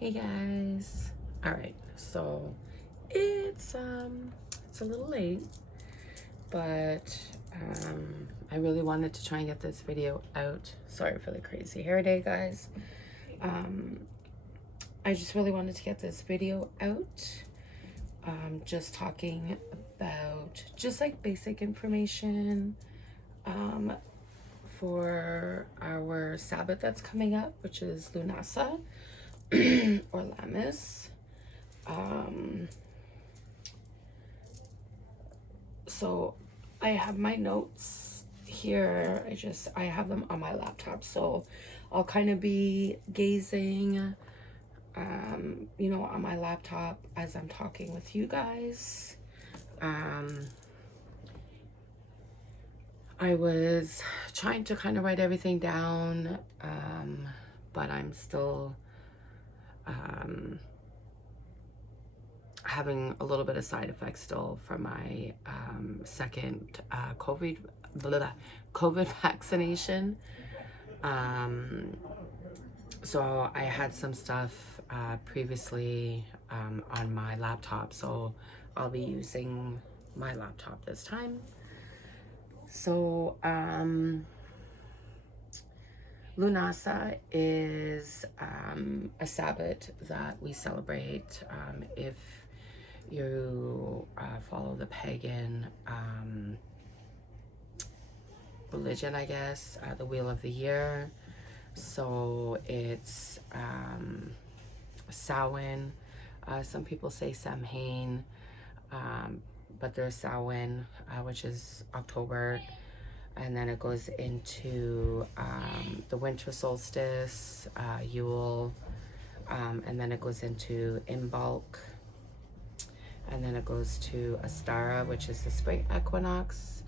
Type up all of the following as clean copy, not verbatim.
Hey guys. All right, so it's a little late, but I really wanted to try and get this video out. Sorry for the crazy hair day, guys. I just really wanted to get this video out. Just talking about just like basic information for our Sabbath that's coming up, which is Lunasa or Llamas. So I have my notes here. I have them on my laptop, so I'll kind of be gazing on my laptop as I'm talking with you guys. I was trying to kind of write everything down, but I'm still having a little bit of side effects still from my second COVID vaccination. So I had some stuff previously on my laptop, so I'll be using my laptop this time. So Lunasa is a Sabbath that we celebrate if you follow the pagan religion, I guess, the Wheel of the Year. So it's Samhain. Some people say Samhain, but there's Samhain, which is October, and then it goes into the winter solstice, Yule, and then it goes into Imbolc, and then it goes to Astara, which is the spring equinox,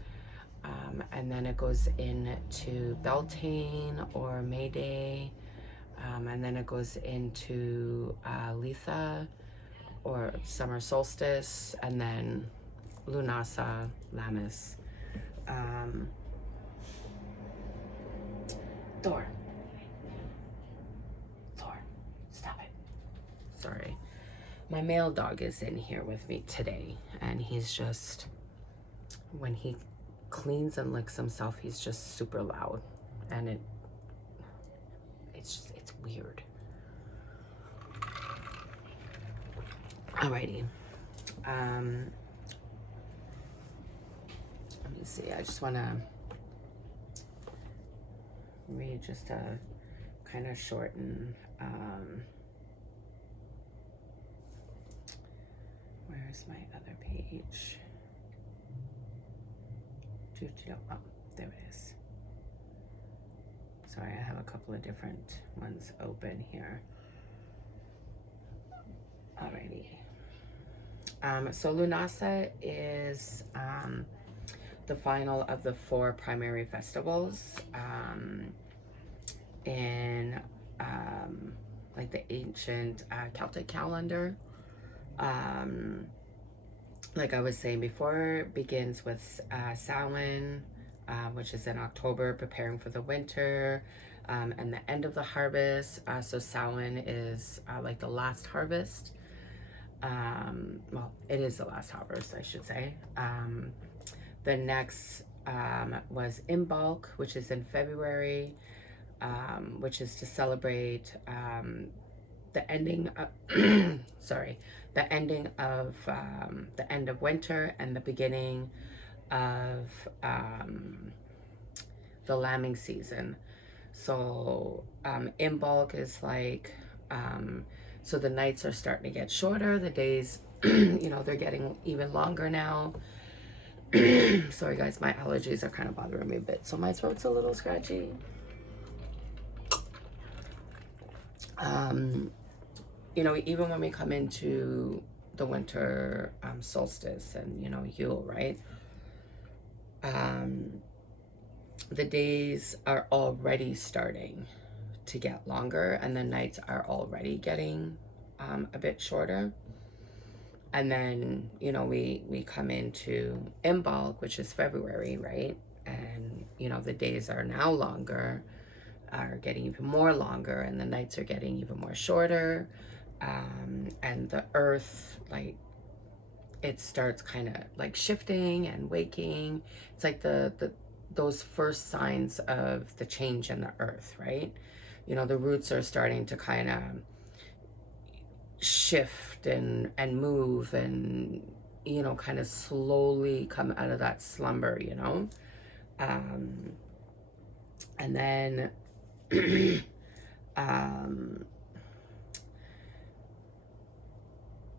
and then it goes into Beltane or May Day, and then it goes into Litha or summer solstice, and then Lunasa Lammas. Thor, stop it. Sorry. My male dog is in here with me today, and he's just, when he cleans and licks himself, he's just super loud, and it's weird. Alrighty. Let me see. I just want to read just a kind of shorten. Where's my other page? Oh, there it is. Sorry, I have a couple of different ones open here. Alrighty. So Lunasa is the final of the 4 primary festivals in like the ancient Celtic calendar. Like I was saying before, begins with Samhain, which is in October, preparing for the winter, and the end of the harvest. So Samhain is like the last harvest. Well, it is the last harvest, I should say. The next was Imbolc, which is in February, which is to celebrate the ending of the ending of the end of winter and the beginning of the lambing season. So Imbolc is like so the nights are starting to get shorter, the days they're getting even longer now. Sorry guys, my allergies are kind of bothering me a bit, so my throat's a little scratchy. Even when we come into the winter solstice and Yule, right, the days are already starting to get longer, and the nights are already getting a bit shorter. And then we come into Imbolc, which is February, right, and the days are now longer, are getting even more longer, and the nights are getting even more shorter. and the earth, like, it starts kind of like shifting and waking. It's like those first signs of the change in the earth, right? You know, the roots are starting to kind of shift and move and, you know, kind of slowly come out of that slumber, you know. And then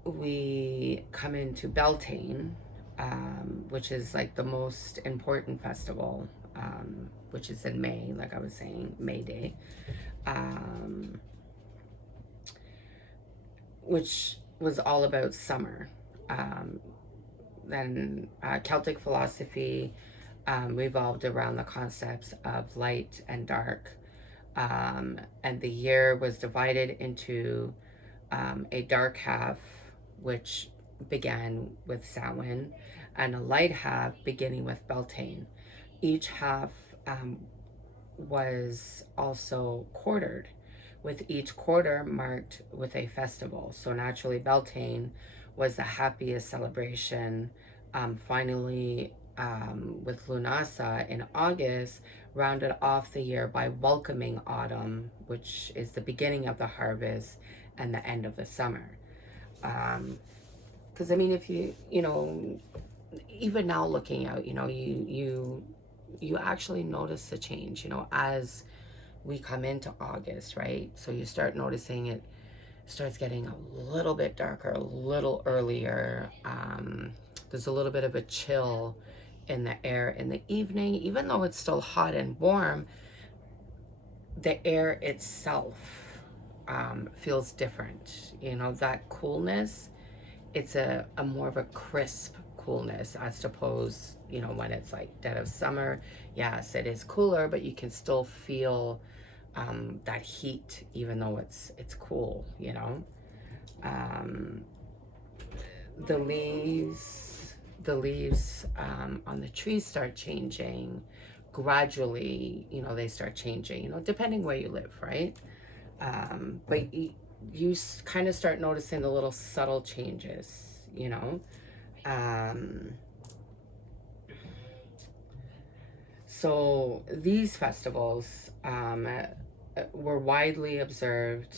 we come into Beltane, which is like the most important festival, which is in May, like I was saying, May Day, which was all about summer. Then Celtic philosophy revolved around the concepts of light and dark, and the year was divided into a dark half, which began with Samhain, and a light half beginning with Beltane. Each half was also quartered, with each quarter marked with a festival. So naturally, Beltane was the happiest celebration. Finally, with Lunasa in August, rounded off the year by welcoming autumn, which is the beginning of the harvest and the end of the summer. Because I mean, if you know, even now looking out, you know, you actually notice the change, you know, as we come into August, right? So you start noticing it starts getting a little bit darker, a little earlier. There's a little bit of a chill in the air in the evening. Even though it's still hot and warm, the air itself feels different. You know, that coolness, it's a more of a crisp coolness as opposed, you know, when it's like dead of summer. Yes, it is cooler, but you can still feel that heat, even though it's cool, you know. The leaves on the trees start changing gradually. You know, they start changing, you know, depending where you live, right? But you kind of start noticing the little subtle changes, you know. So these festivals were widely observed,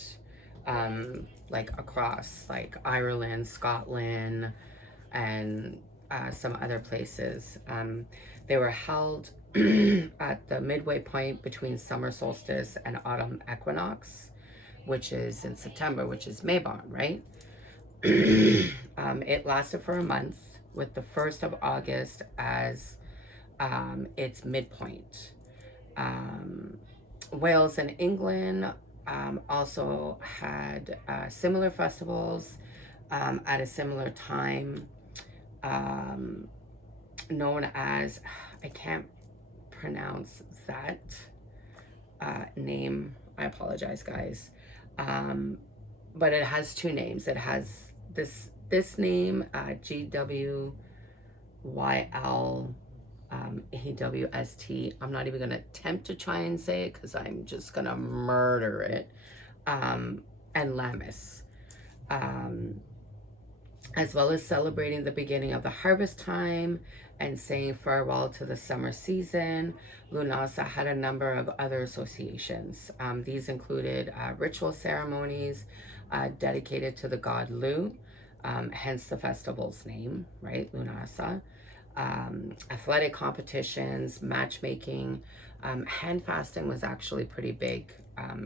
like across like Ireland, Scotland, and some other places. They were held at the midway point between summer solstice and autumn equinox, which is in September, which is Mabon, right? It lasted for a month, with the 1st of August as its midpoint. Wales and England also had similar festivals at a similar time, known as, I can't pronounce that name, I apologize, guys, but it has two names. It has this name, GWYL AWST. I'm not even gonna attempt to try and say it because I'm just gonna murder it. And Llamas, as well as celebrating the beginning of the harvest time and saying farewell to the summer season. Lunasa had a number of other associations. These included ritual ceremonies dedicated to the god Lu, hence the festival's name, right, Lunasa. Athletic competitions, matchmaking, hand fasting was actually pretty big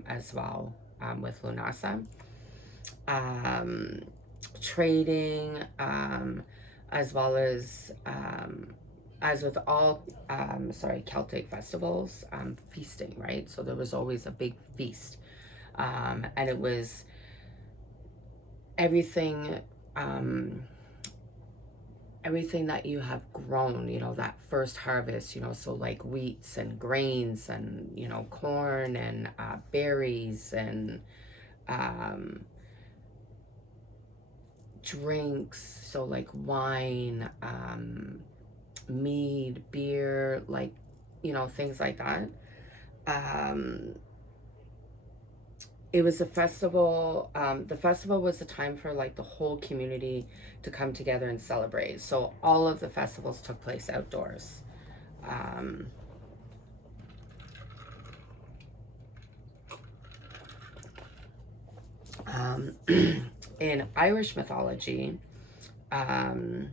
as well with Lunasa. Trading, as well as with all Celtic festivals, feasting, right? So there was always a big feast, and it was everything that you have grown, you know, that first harvest, you know, so like wheats and grains and, you know, corn and berries and drinks, so like wine, mead, beer, like, you know, things like that. it was a festival. The festival was a time for like the whole community to come together and celebrate. So all of the festivals took place outdoors. Um, in Irish mythology, um,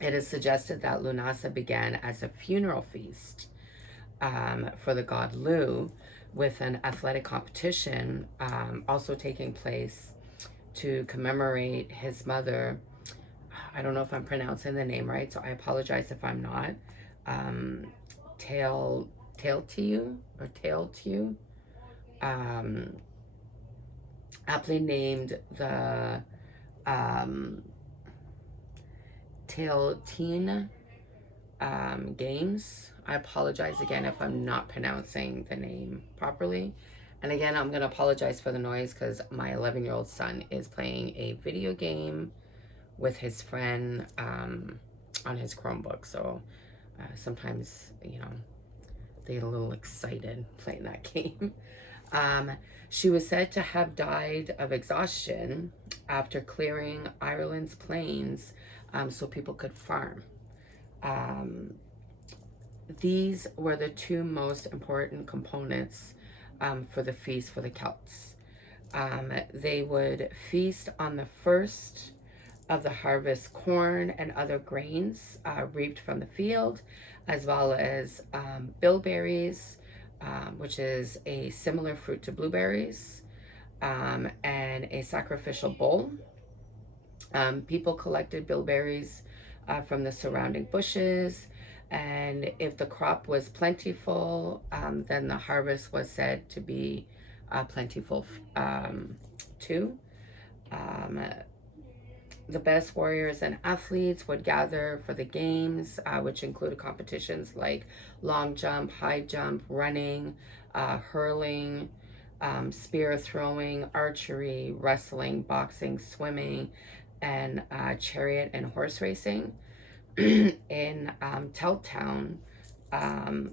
it is suggested that Lunasa began as a funeral feast for the god Lu, with an athletic competition also taking place to commemorate his mother. I don't know if I'm pronouncing the name right, so I apologize if I'm not. Um, Tail to you, or Tail to you. Aptly named the Beltane games. I apologize again if I'm not pronouncing the name properly. And again, I'm going to apologize for the noise because my 11-year-old son is playing a video game with his friend on his Chromebook. So sometimes, you know, they get a little excited playing that game. She was said to have died of exhaustion after clearing Ireland's plains so people could farm. These were the two most important components for the feast for the Celts. They would feast on the first of the harvest corn and other grains reaped from the field, as well as bilberries, which is a similar fruit to blueberries, and a sacrificial bull. People collected bilberries from the surrounding bushes, and if the crop was plentiful, then the harvest was said to be plentiful too. The best warriors and athletes would gather for the games, which included competitions like long jump, high jump, running, hurling, spear throwing, archery, wrestling, boxing, swimming, and chariot and horse racing. In Teltown,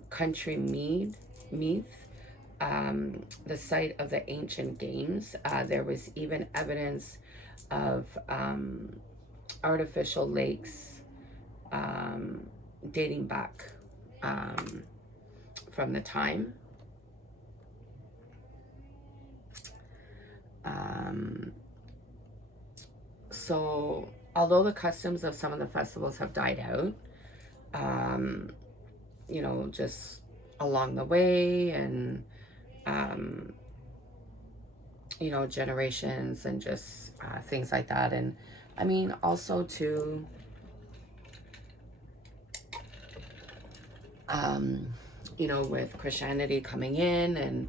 Country Meath, the site of the ancient games, there was even evidence of artificial lakes dating back from the time. So although the customs of some of the festivals have died out, you know, just along the way, and you know, generations and just things like that. And I mean, also too, you know, with Christianity coming in, and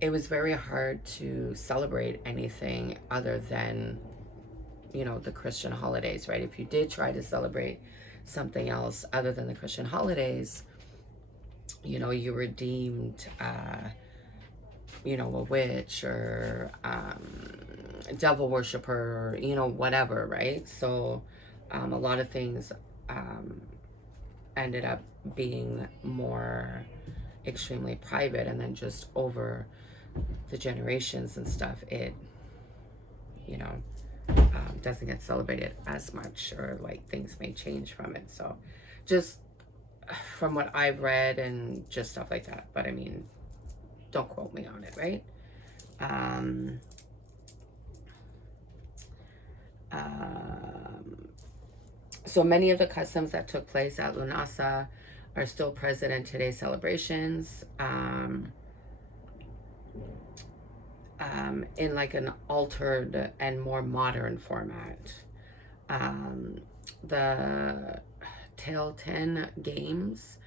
it was very hard to celebrate anything other than, you know, the Christian holidays, right? If you did try to celebrate something else other than the Christian holidays, you know, you were deemed, you know, a witch or devil worshiper, you know, whatever, right? So a lot of things ended up being more extremely private, and then just over the generations and stuff, it, you know, doesn't get celebrated as much, or like things may change from it. So just from what I've read and just stuff like that, but I mean, don't quote me on it, right? So many of the customs that took place at Lunasa are still present in today's celebrations, in like an altered and more modern format. The Beltane Games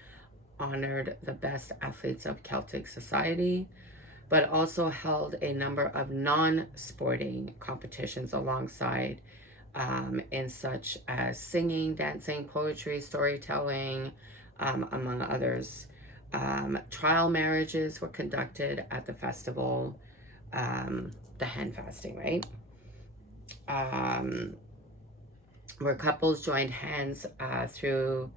honored the best athletes of Celtic society, but also held a number of non-sporting competitions alongside, in such as singing, dancing, poetry, storytelling, among others. Trial marriages were conducted at the festival, the hen fasting, right? Where couples joined hands through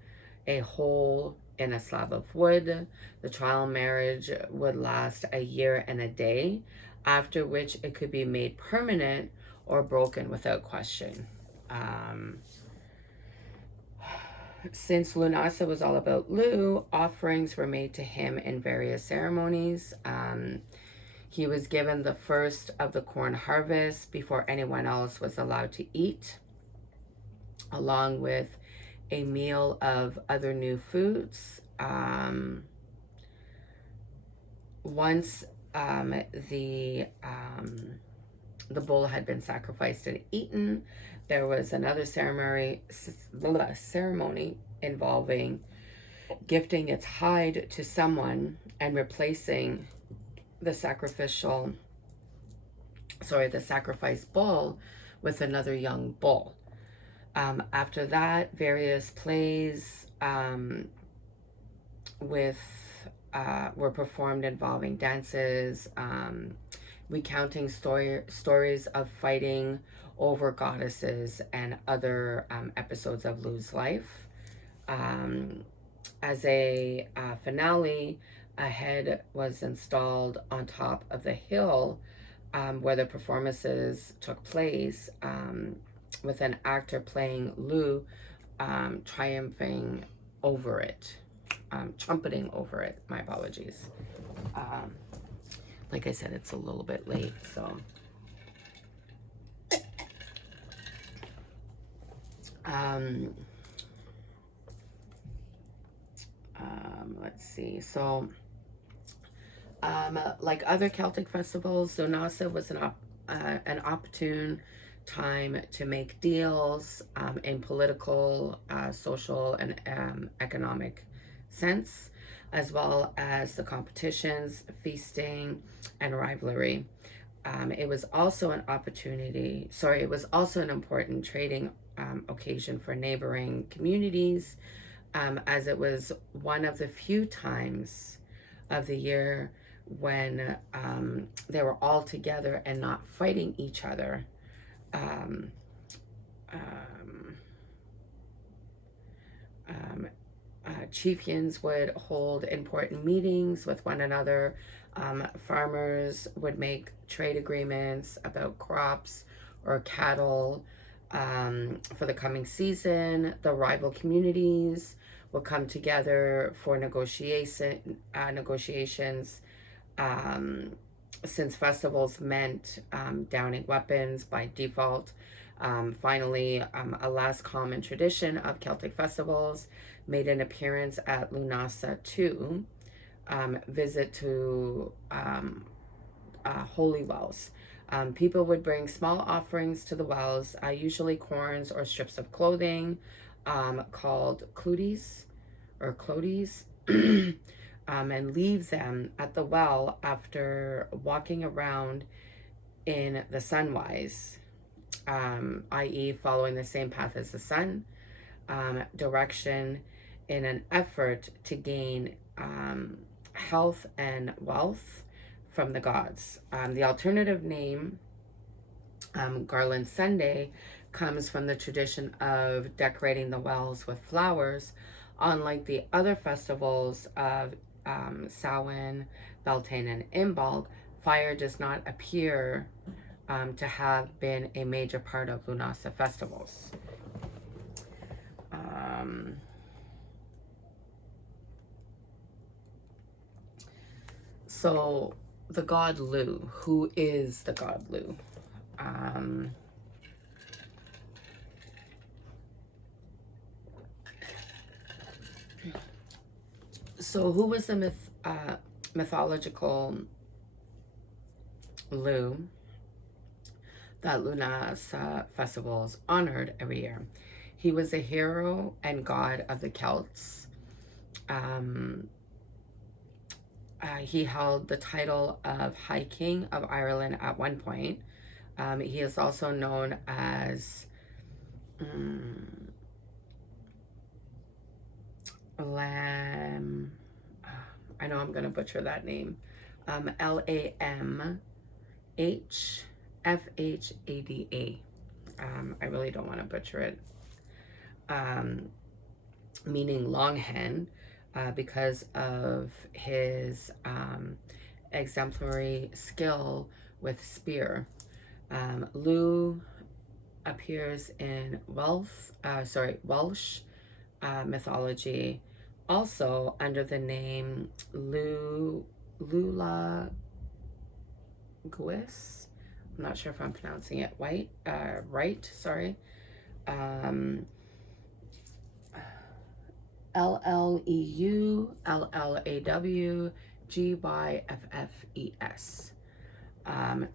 a hole in a slab of wood. The trial marriage would last a year and a day, after which it could be made permanent or broken without question. Since Lunasa was all about Lu, offerings were made to him in various ceremonies. He was given the first of the corn harvest before anyone else was allowed to eat, along with a meal of other new foods. Once the bull had been sacrificed and eaten, there was another ceremony involving gifting its hide to someone and replacing the sacrificed bull with another young bull. After that, various plays were performed involving dances, recounting stories of fighting over goddesses and other episodes of Lu's life. As a finale, a head was installed on top of the hill where the performances took place, with an actor playing Lu triumphing over it, trumpeting over it. My apologies. Like I said, it's a little bit late, so. Let's see. So, like other Celtic festivals, Lunasa was an opportune time to make deals in political, social, and economic sense, as well as the competitions, feasting, and rivalry. It was also an important trading occasion for neighboring communities, as it was one of the few times of the year when they were all together and not fighting each other. Chieftains would hold important meetings with one another. Farmers would make trade agreements about crops or cattle for the coming season. The rival communities will come together for negotiations, since festivals meant downing weapons by default. Finally, a last common tradition of Celtic festivals made an appearance at Lunasa too, visit to holy wells. People would bring small offerings to the wells, usually corns or strips of clothing, called clodies, and leave them at the well after walking around in the sunwise, i.e. following the same path as the sun, direction, in an effort to gain health and wealth from the gods. The alternative name, Garland Sunday, comes from the tradition of decorating the wells with flowers. Unlike the other festivals of Samhain, Beltane, and Imbolc, fire does not appear to have been a major part of Lunasa festivals. So the god Lu, who is the god Lu? So who was the mythological Lu that Lunasa festivals honored every year? He was a hero and god of the Celts. He held the title of High King of Ireland at one point. He is also known as Lam. I know I'm going to butcher that name. Lamhfhada. I really don't want to butcher it. Meaning long hen, because of his exemplary skill with spear. Lu appears in Welsh mythology, also under the name Lula Gwys. I'm not sure if I'm pronouncing it right. Sorry. Lleulawaggys,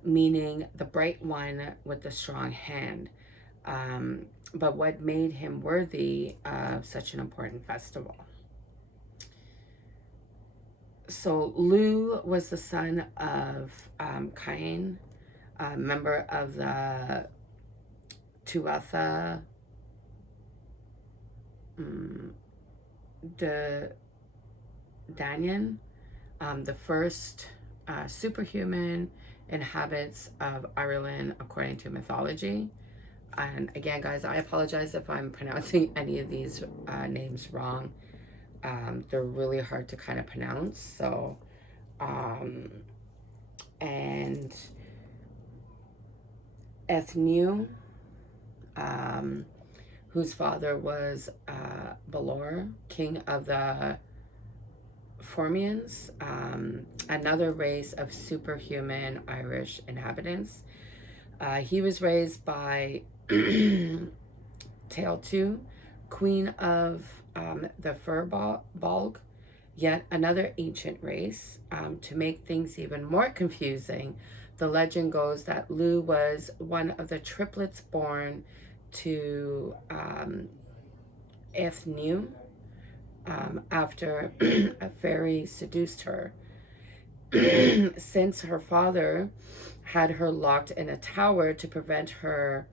meaning the bright one with the strong hand. But what made him worthy of such an important festival? So Lu was the son of Cain, a member of the Tuatha de Danyan, the first superhuman inhabitants of Ireland according to mythology. And again, guys, I apologize if I'm pronouncing any of these names wrong. They're really hard to kind of pronounce. So, and Ethniu, whose father was Balor, king of the Formians, another race of superhuman Irish inhabitants. He was raised by Tailtu, queen of the Firbolg, yet another ancient race. To make things even more confusing, the legend goes that Lu was one of the triplets born to Ethniu after a fairy seduced her. Since her father had her locked in a tower to prevent her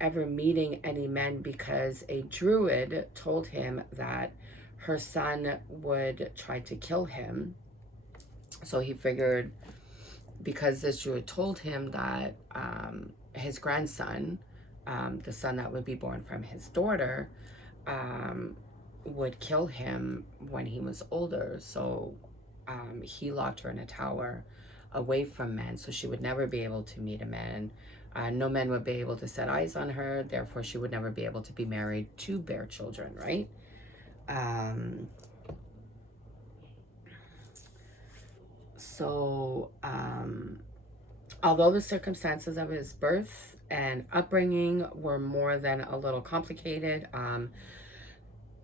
ever meeting any men, because a druid told him that her son would try to kill him. So he figured, because this druid told him that his grandson, the son that would be born from his daughter, would kill him when he was older. So he locked her in a tower away from men, so she would never be able to meet a man. No men would be able to set eyes on her, therefore she would never be able to be married to bear children, right? Although the circumstances of his birth and upbringing were more than a little complicated,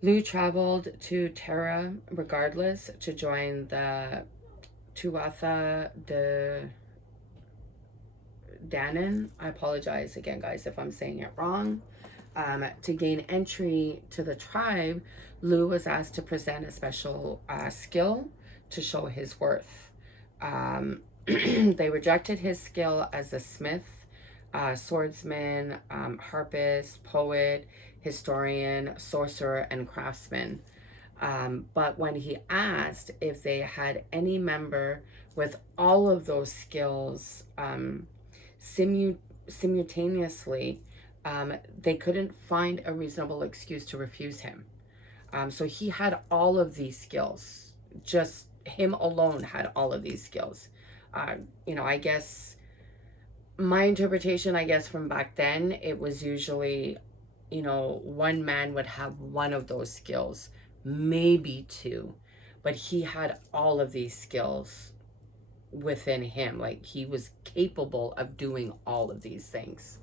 Lu traveled to Tara regardless to join the Tuatha de Danann. I apologize again, guys, if I'm saying it wrong. To gain entry to the tribe, Lu was asked to present a special skill to show his worth. They rejected his skill as a smith, swordsman, harpist, poet, historian, sorcerer, and craftsman. But when he asked if they had any member with all of those skills simultaneously, they couldn't find a reasonable excuse to refuse him. So he had all of these skills. Just him alone had all of these skills. I guess my interpretation, from back then, it was usually, one man would have one of those skills, maybe two, but he had all of these skills within him. Like, he was capable of doing all of these things.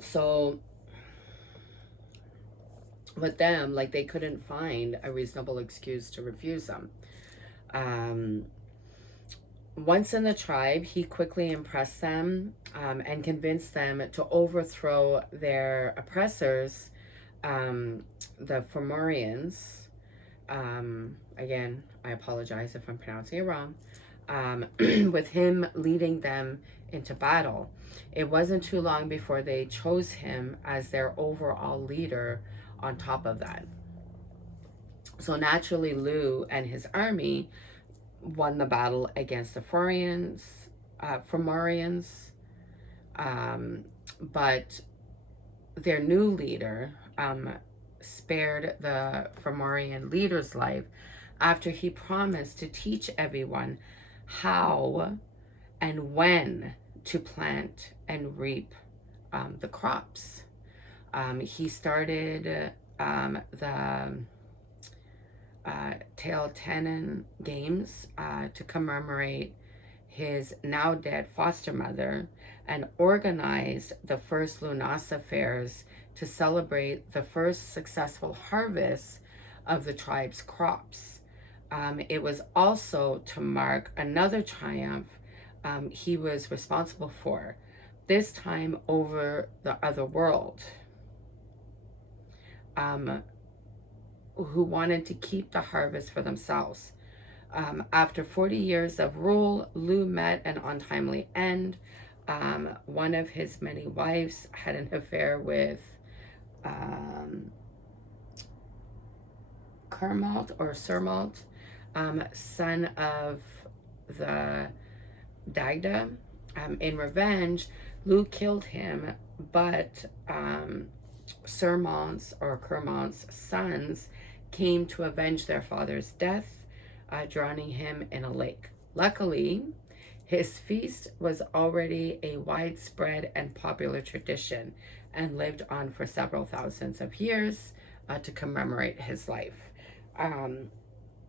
So with them, they couldn't find a reasonable excuse to refuse them. Once in the tribe, he quickly impressed them and convinced them to overthrow their oppressors, the Fomorians. Again, I apologize if I'm pronouncing it wrong. With him leading them into battle. It wasn't too long before they chose him as their overall leader on top of that. So naturally, Lu and his army won the battle against the Fomorians, but their new leader, spared the Fomorian leader's life after he promised to teach everyone how and when to plant and reap the crops. He started the Beltane Games to commemorate his now dead foster mother, and organized the first Lunasa fairs to celebrate the first successful harvest of the tribe's crops. It was also to mark another triumph he was responsible for, this time over the other world, who wanted to keep the harvest for themselves. After 40 years of rule, Lu met an untimely end. One of his many wives had an affair with Kermalt or Sermalt, son of the Dagda. In revenge, Lu killed him, but Sermalt's or Kermalt's sons came to avenge their father's death, drowning him in a lake. Luckily, his feast was already a widespread and popular tradition and lived on for several thousands of years to commemorate his life.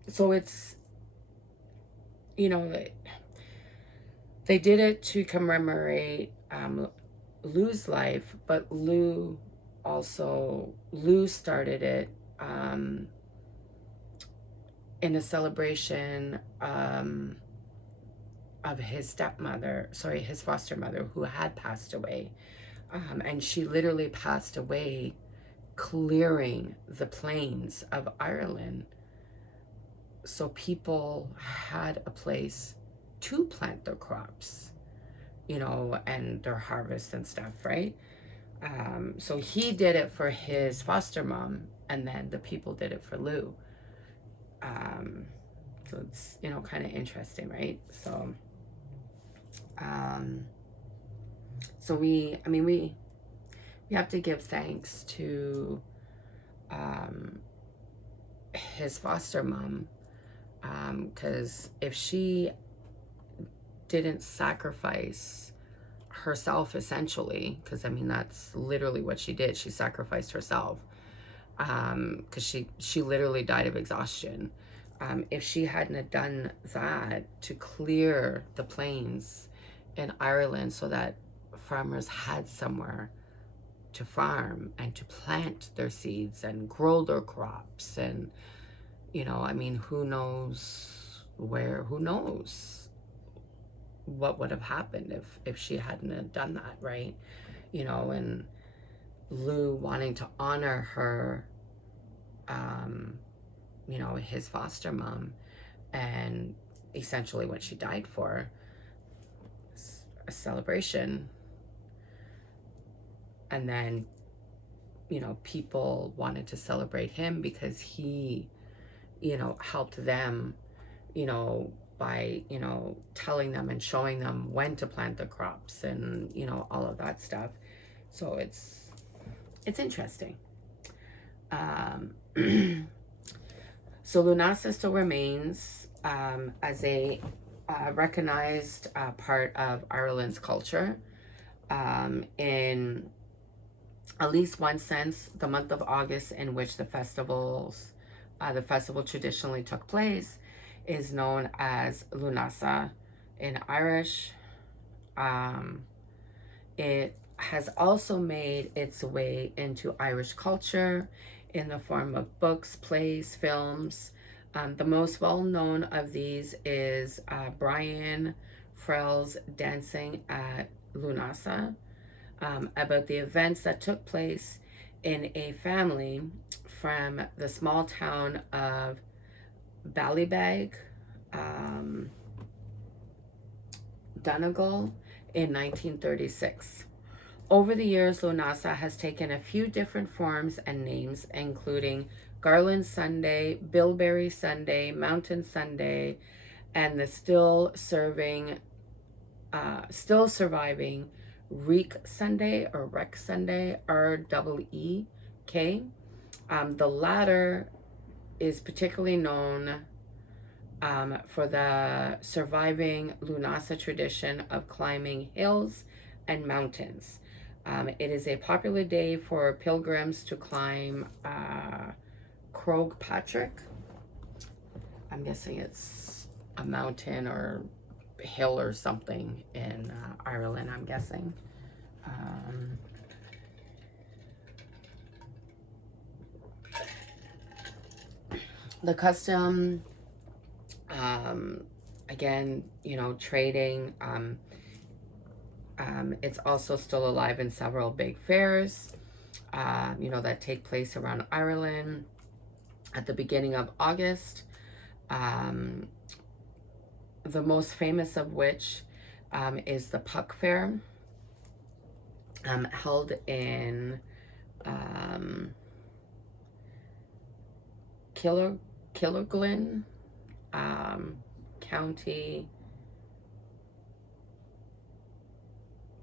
So it's, you know, they did it to commemorate Lu's life, but Lu started it in a celebration of his his foster mother, who had passed away. And she literally passed away clearing the plains of Ireland, so people had a place to plant their crops, you know, and their harvest and stuff, right? So he did it for his foster mom, and then the people did it for Lu. So it's, you know, kind of interesting, right? So we have to give thanks to his foster mom, because if she didn't sacrifice herself, essentially, because I mean that's literally what she did, she sacrificed herself, because she literally died of exhaustion. If she hadn't have done that to clear the plains in Ireland so that farmers had somewhere to farm and to plant their seeds and grow their crops, and, you know, I mean, who knows what would have happened if she hadn't have done that, right? You know, and Lu wanting to honor her, you know, his foster mom, and essentially what she died for, a celebration. And then, you know, people wanted to celebrate him because he, you know, helped them, you know, by, you know, telling them and showing them when to plant the crops and, you know, all of that stuff. So it's interesting. So Lunasa still remains as a recognized part of Ireland's culture. In at least one sense, the month of August in which the festival traditionally took place is known as Lunasa in Irish. It has also made its way into Irish culture in the form of books, plays, films. The most well-known of these is Brian Frell's Dancing at Lunasa, about the events that took place in a family from the small town of Ballybeg, Donegal, in 1936. Over the years, Lunasa has taken a few different forms and names, including Garland Sunday, Bilberry Sunday, Mountain Sunday, and the still surviving Reek Sunday or Rec Sunday, REEK, The latter is particularly known for the surviving Lunasa tradition of climbing hills and mountains. It is a popular day for pilgrims to climb Croagh Patrick. I'm guessing it's a mountain or hill or something in Ireland, I'm guessing. The custom, again, trading, it's also still alive in several big fairs, that take place around Ireland at the beginning of August. The most famous of which is the Puck Fair, held in Killarglin, County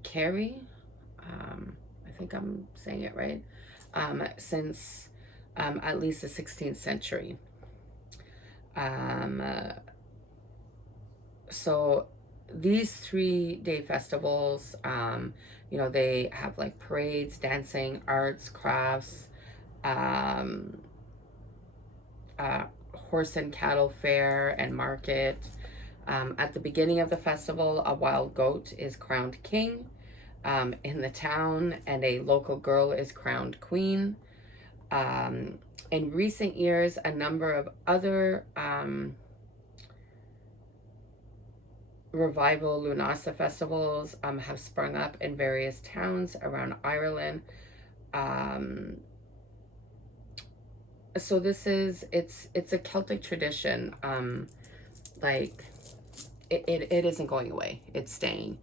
Kerry. I think I'm saying it right. Since at least the 16th century. So these 3-day festivals, they have like parades, dancing, arts, crafts, horse and cattle fair and market. At the beginning of the festival, a wild goat is crowned king in the town, and a local girl is crowned queen. In recent years, a number of other revival Lunasa festivals have sprung up in various towns around Ireland. So this is, it's a Celtic tradition. Like it isn't going away, it's staying.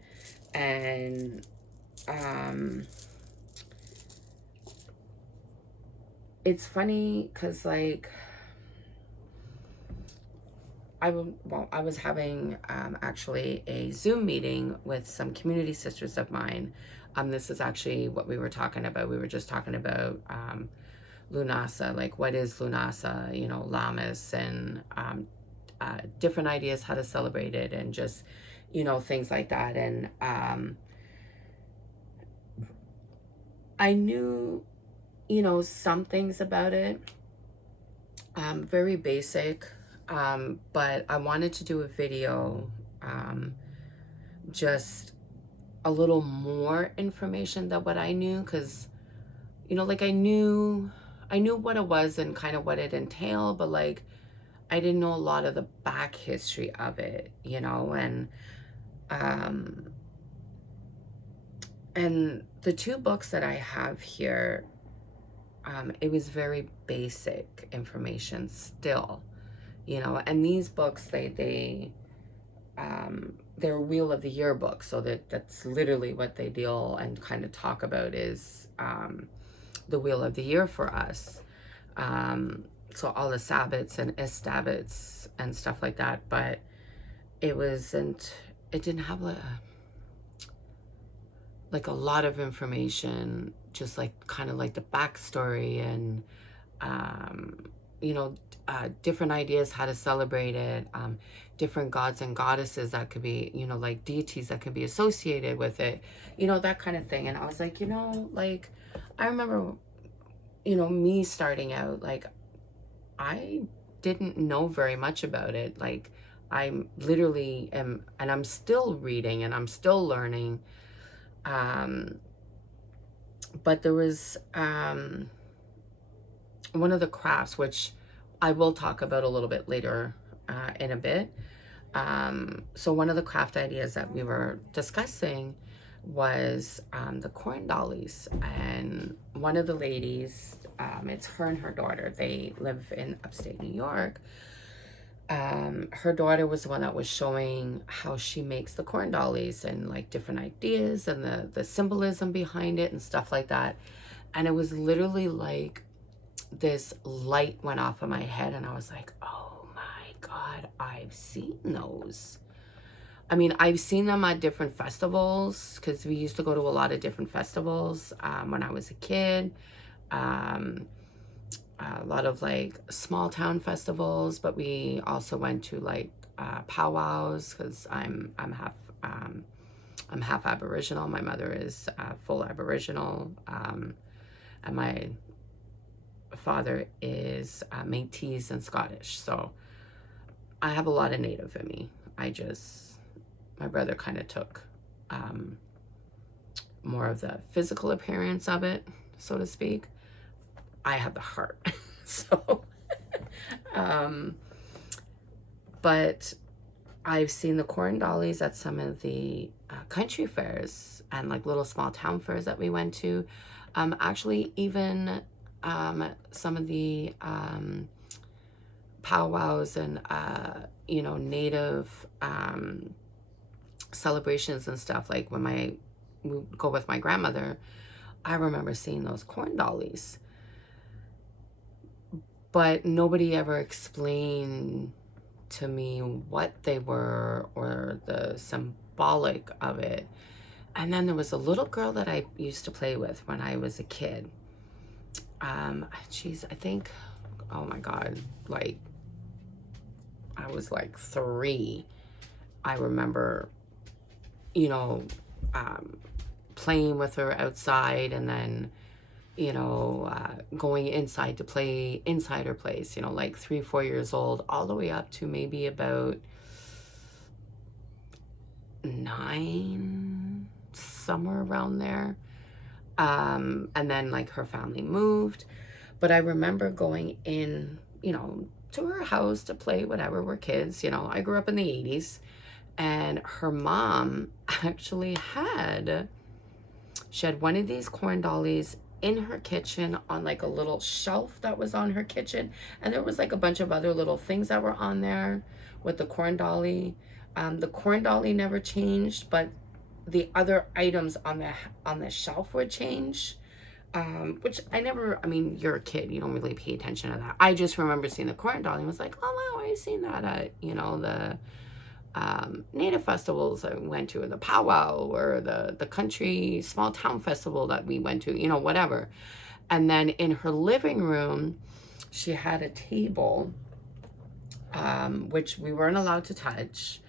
And it's funny because like I was having actually a Zoom meeting with some community sisters of mine. This is actually what we were talking about. We were just talking about Lunasa, like what is Lunasa, Llamas, and different ideas how to celebrate it, and just, things like that. And I knew, some things about it, very basic. But I wanted to do a video, just a little more information than what I knew, because, like I knew what it was and kind of what it entailed, but like I didn't know a lot of the back history of it, and the 2 books that I have here, it was very basic information still. And these books, they're Wheel of the Year books, so that's literally what they deal and kind of talk about is the Wheel of the Year for us. So all the Sabbats and Istabbats and stuff like that, but it didn't have like a lot of information, just like kind of like the backstory and different ideas how to celebrate it, different gods and goddesses that could be, like deities that could be associated with it, that kind of thing. And I was like, like I remember, me starting out, like I didn't know very much about it. Like I literally am, and I'm still reading and I'm still learning. But there was one of the crafts, which I will talk about a little bit later in a bit. So one of the craft ideas that we were discussing was the corn dollies. And one of the ladies, it's her and her daughter, they live in upstate New York. Her daughter was the one that was showing how she makes the corn dollies and like different ideas and the symbolism behind it and stuff like that. And it was literally like this light went off of my head, and I was like, oh my God, I've seen those. I mean, I've seen them at different festivals, because we used to go to a lot of different festivals when I was a kid. a lot of like small town festivals, but we also went to like powwows, because I'm half Aboriginal. My mother is full Aboriginal, and my father is Métis and Scottish. So I have a lot of Native in me. My brother kind of took more of the physical appearance of it, so to speak. I have the heart. So, but I've seen the corn dollies at some of the country fairs and like little small town fairs that we went to. Actually, even some of the powwows and Native celebrations and stuff. Like when we go with my grandmother, I remember seeing those corn dollies, but nobody ever explained to me what they were or the symbolic of it. And then there was a little girl that I used to play with when I was a kid. I think, oh my God, like I was like 3. I remember, playing with her outside, and then, going inside to play inside her place, like 3-4 years old, all the way up to maybe about 9, somewhere around there. And then like her family moved, but I remember going in, to her house to play, whatever, we're kids, I grew up in the 80s, and her mom actually she had one of these corn dollies in her kitchen on like a little shelf that was on her kitchen, and there was like a bunch of other little things that were on there with the corn dolly. The corn dolly never changed, but the other items on the shelf would change, which you're a kid, you don't really pay attention to that. I just remember seeing the corn dolly and was like, oh wow, I've seen that at the Native festivals I went to, or the powwow, or the country small town festival that we went to, whatever. And then in her living room, she had a table, which we weren't allowed to touch,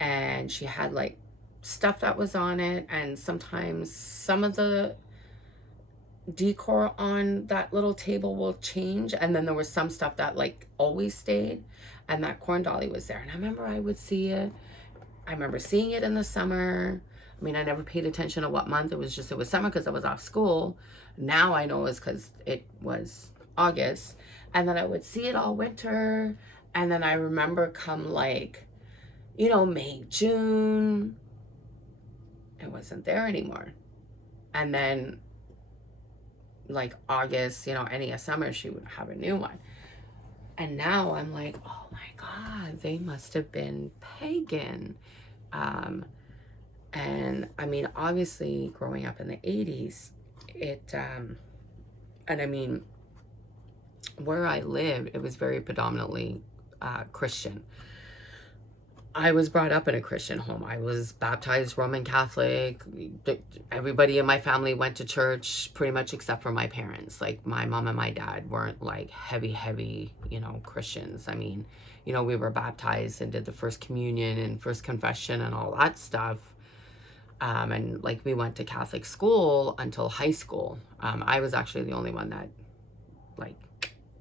and she had like stuff that was on it, and sometimes some of the decor on that little table will change, and then there was some stuff that like always stayed, and that corn dolly was there. And I remember I would see it. I remember seeing it in the summer. I mean, I never paid attention to what month. It was summer because I was off school. Now I know it's because it was August. And then I would see it all winter. And then I remember come like, May, June, it wasn't there anymore. And then like August, any summer, she would have a new one. And now I'm like, oh my God, they must have been pagan. And I mean, obviously growing up in the 80s, where I lived, it was very predominantly Christian. I was brought up in a Christian home. I was baptized Roman Catholic. Everybody in my family went to church, pretty much except for my parents. Like my mom and my dad weren't like heavy, Christians. I mean, we were baptized and did the first communion and first confession and all that stuff. And like we went to Catholic school until high school. I was actually the only one that like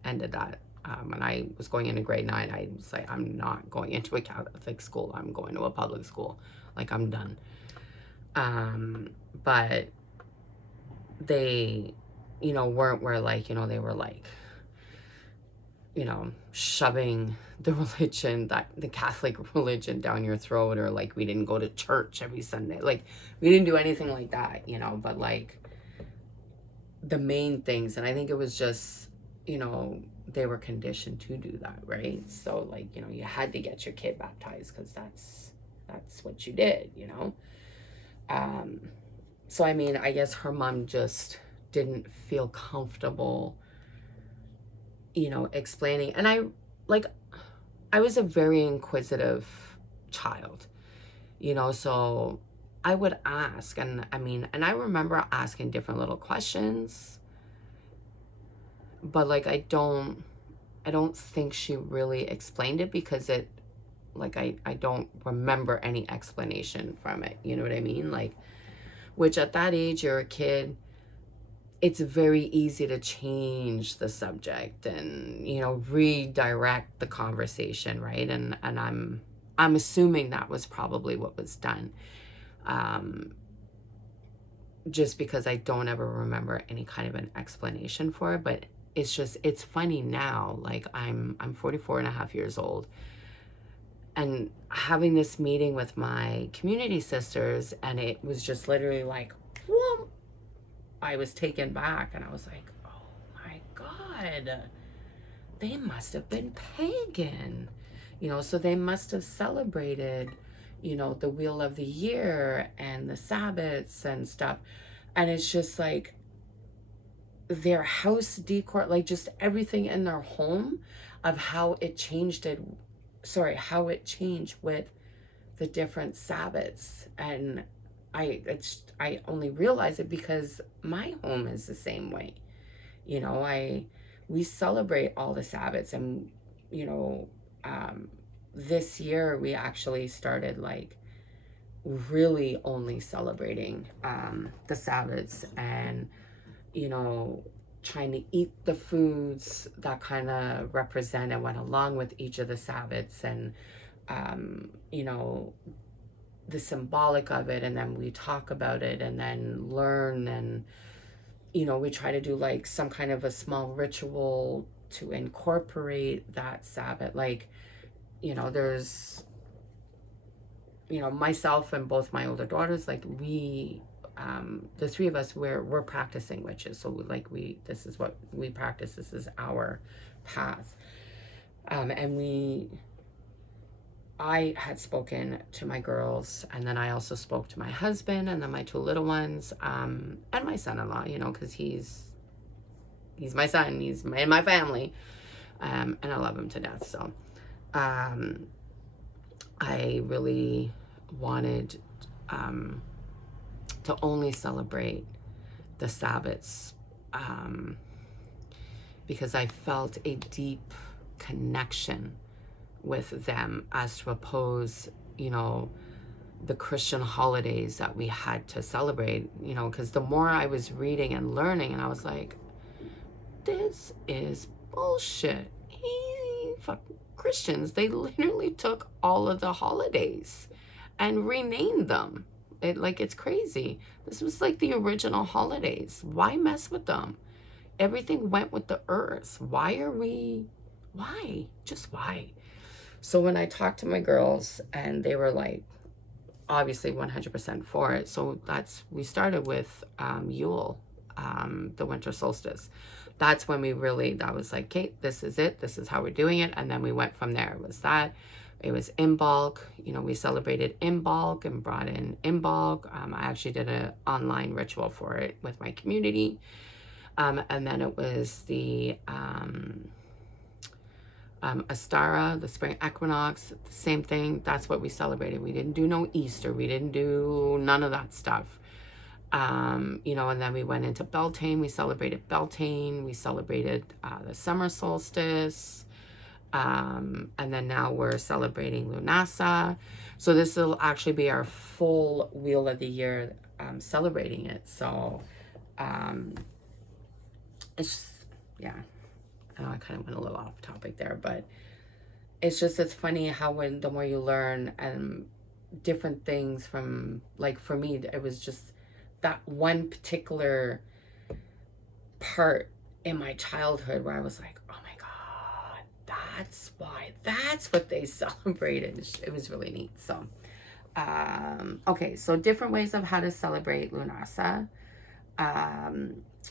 ended that. When I was going into grade 9, I was like, I'm not going into a Catholic school. I'm going to a public school. Like, I'm done. But they, weren't where, like, they were, like, shoving the religion, the Catholic religion down your throat, or, like, we didn't go to church every Sunday. Like, we didn't do anything like that, but, like, the main things, and I think it was just, they were conditioned to do that, right? So like, you had to get your kid baptized because that's what you did, so I mean, I guess her mom just didn't feel comfortable, explaining. And I was a very inquisitive child, so I would ask, and I remember asking different little questions. but like I don't think she really explained it, because it, like, I don't remember any explanation from it, you know what I mean? Like, which at that age, you're a kid, it's very easy to change the subject and, you know, redirect the conversation, right? And I'm assuming that was probably what was done. Just because I don't ever remember any kind of an explanation for it. But it's just, it's funny now, like I'm 44 and a half years old, and having this meeting with my community sisters, and it was just literally like, whoa, I was taken back, and I was like, oh my God, they must have been pagan, you know, so they must have celebrated, you know, the wheel of the year and the Sabbats and stuff. And it's just like their house decor, like just everything in their home, of how it changed with the different Sabbats. And I only realize it because my home is the same way. You know, we celebrate all the Sabbats, and you know, this year we actually started like really only celebrating the Sabbats, and you know, trying to eat the foods that kind of represent and went along with each of the Sabbats, and you know, the symbolic of it, and then we talk about it and then learn, and you know, we try to do like some kind of a small ritual to incorporate that Sabbath. Like, you know, there's, you know, myself and both my older daughters, like we the three of us, we're practicing witches. So like this is what we practice, this is our path. And I had spoken to my girls, and then I also spoke to my husband, and then my two little ones, and my son-in-law, you know, because he's my son, he's in my family, and I love him to death. So I really wanted to only celebrate the Sabbats, because I felt a deep connection with them, as to oppose, you know, the Christian holidays that we had to celebrate, you know, because the more I was reading and learning, and I was like, this is bullshit. Christians, they literally took all of the holidays and renamed them. It's crazy. This was like the original holidays. Why mess with them? Everything went with the earth. Why? Just why? So when I talked to my girls, and they were like, obviously 100% for it. So we started with Yule, the winter solstice. That's when that was like, okay, this is it. This is how we're doing it. And then we went from there. It was Imbolc. You know, we celebrated Imbolc and brought in Imbolc. I actually did an online ritual for it with my community. And then it was the Astara, the spring equinox, the same thing. That's what we celebrated. We didn't do no Easter. We didn't do none of that stuff. You know, and then we went into Beltane. We celebrated Beltane. We celebrated the summer solstice. And then now we're celebrating Lunasa. So this will actually be our full wheel of the year, celebrating it. So it's just, yeah. I know I kind of went a little off topic there, but it's funny how the more you learn and different things from, like for me, it was just that one particular part in my childhood where I was like, oh my God, that's what they celebrated. It was really neat. So, okay, so different ways of how to celebrate Lunasa.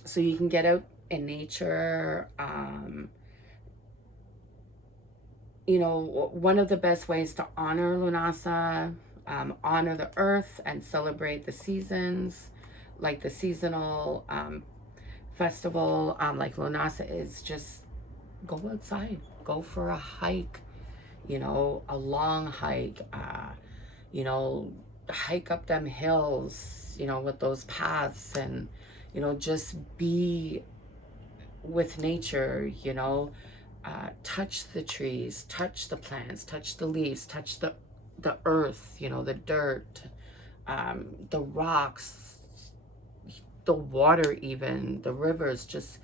So you can get out in nature. You know, one of the best ways to honor Lunasa, honor the earth and celebrate the seasons, like the seasonal festival, like Lunasa, is just go outside, go for a hike, you know, a long hike, you know, hike up them hills, you know, with those paths, and, you know, just be with nature, you know, touch the trees, touch the plants, touch the leaves, touch the earth, you know, the dirt, the rocks, the water, even the rivers. Just